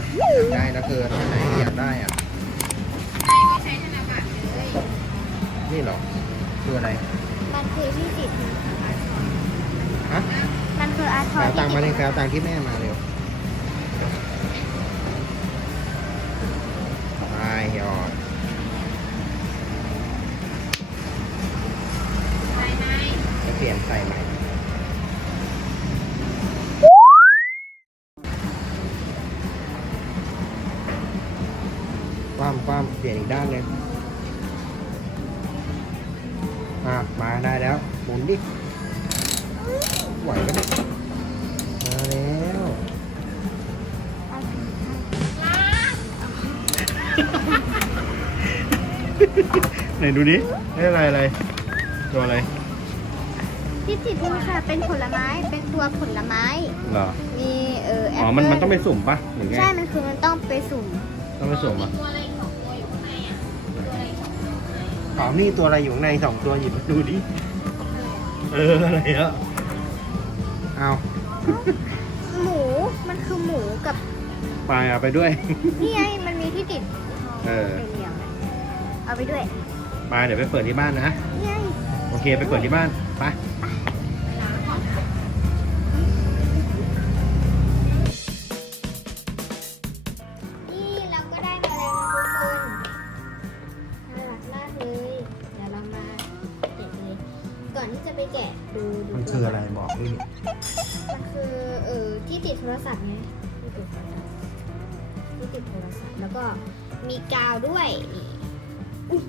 ะอยากได้แล้วคืออันไหนที่อยากได้อะไม่ไม่ใช้ธนบัตรเลยนี่เหรอคืออะไรมันคือที่ติดฮะมันคืออาร์ทแปอลยตังค์มาเลยแปลตังค์ที่แม่มาเร็วไปหยอด ความความเปลี่ยนอีกด้านเลยอะมาได้แล้วหมุนดิไหวไหมเนี่ยมาแล้วไหนดูดิได้อะไรอะไร ตัวอะไรที่ติดนี่ค่ะ เป็นผลไม้ เป็นตัวผลไม้ เหรอ มีเออแอปอ๋อ เปิ้ลมันมันต้องไปสุ่มปะหรือไงใช่ มันคือมันต้องไปสุ่ม ต้องไปสุ่มอะ ตัวอะไร อ๋อนี่ตัวอะไรอยู่ข้างในสองตัวหยิบมาดูดิ เอออะไรอะเอา หมู มันคือหมูกับ ไปเอาไปด้วย นี่ไง มันมีที่ติดเออ เหนียวๆเอาไปด้วย ไปเดี๋ยวไปเปิดที่บ้านนะ นี่ไง โอเคไปเปิดที่บ้าน ไป ไปแกะดูดูมันคืออะไรบอกด้วยดิมันคือเออที่ติดโทรศัพท์ไงที่ติดโทรศัพท์ที่ติดโทรศัพท์แล้วก็มีกาวด้วยนี่อุ๊ย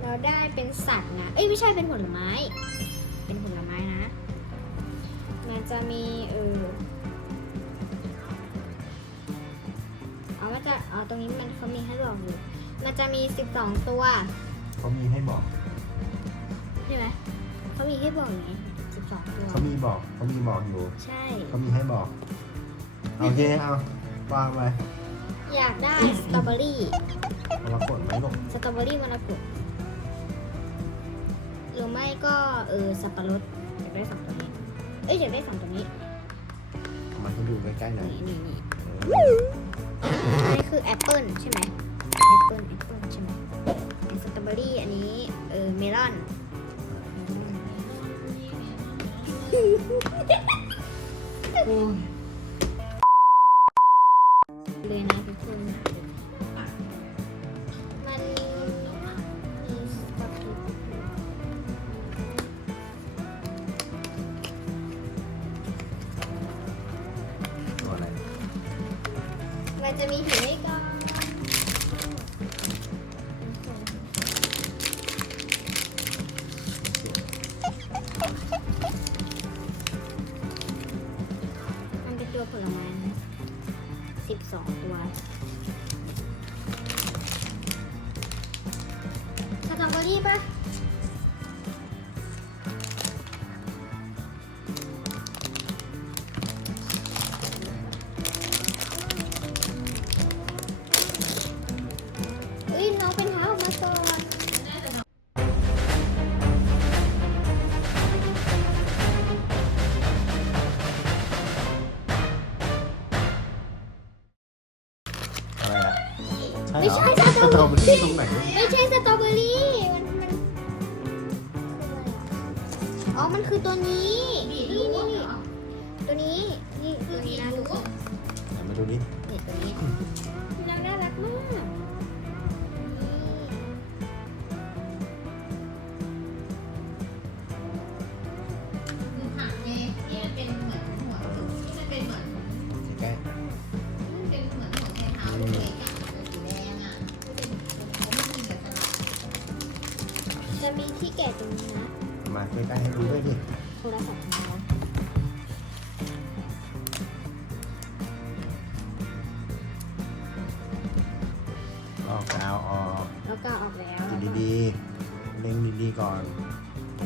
เราได้เป็นสัตว์นะเอ้ยไม่ใช่เป็นผลไม้ เป็นผลไม้นะ มันจะมีเออเอาว่าจะเอาตรงนี้มันเขามีให้บอกอยู่ มันจะมี 12 ตัว เขามีให้บอก ใช่ไหมเขามีให้บอกไง12ตัว เขามีบอกเขามีบอกอยู่ใช่ เขามีให้บอกโอเคเอาวางไปอยากได้สตรอเบอรี่ เอามากดไหมลูกสตรอเบอรี่มรกตหรือไม่ก็เออสับปะรดอยากได้สองตัวนี้ เอ้ยอยากได้สองตัวนี้ เอามาให้ดูใกล้ๆหน่อยนี่นี่นี่เอออันนี้คือแอปเปิลใช่ไหมแอปเปิลแอปเปิลใช่ไหมอันสตรอเบอรี่อันนี้เออเมลอน เลยนะทุกคน มันมีสตรอเบอรี่ตัวอะไร มันจะมีหินให้ก่อน 12 ตัว สตรอเบอรี่ปะเฮ้ยน้องเป็นเท้าออกมาก่อน อะไรอะไม่ใช่เหรอสตรอเบอรี่ตรงไหนไม่ใช่สตรอเบอรี่ มันมันอ๋อ มันคือตัวนี้ นี่นี่นี่ตัวนี้ นี่ตัวนี้นะทุกคนไหนมาดูดินี่ตัวนี้นางน่ารักมาก มาใกล้ๆให้ดูด้วยดิโทรศัพท์ของเราออกกาวออกแล้วก็ออกแล้วกินดีๆเล็งดีๆก่อน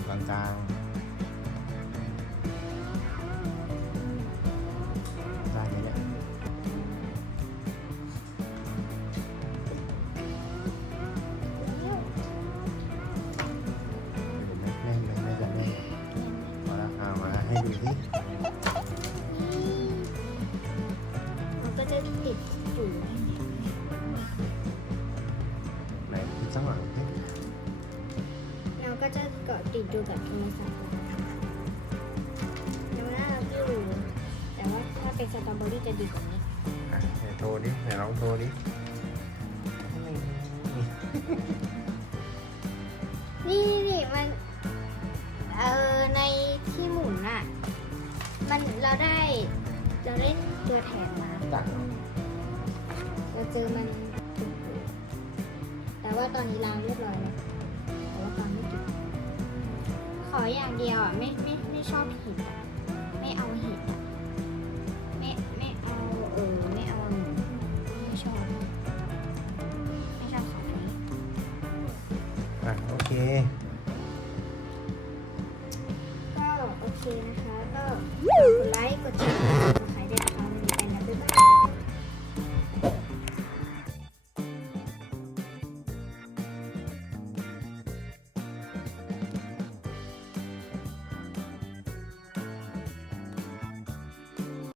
กลางๆ ติดอยู่ไหนข้างหลังสิเราก็จะเกาะติดอยู่กับโทรศัพท์ยังน่ารักอยู่แต่ว่าถ้าเป็นสตรอเบอรี่จะดีกว่านี้อะไหนโทรดิไหนลองโทรดินี่นี่มัน เออในที่หมุนน่ะ มันเราได้เราเล่นตัวแถมมาดัก เราเจอมันติดอยู่แต่ว่าตอนนี้ล้างเรียบร้อยแล้วแต่ว่าตอนไม่ติดขออย่างเดียวอะไม่ไม่ไม่ชอบหินอะไม่เอาหินอะไม่ไม่เอาเออไม่เอาหนูไม่ชอบ ไม่ชอบของนี้อะโอเค ก็โอเคนะคะก็กดไลค์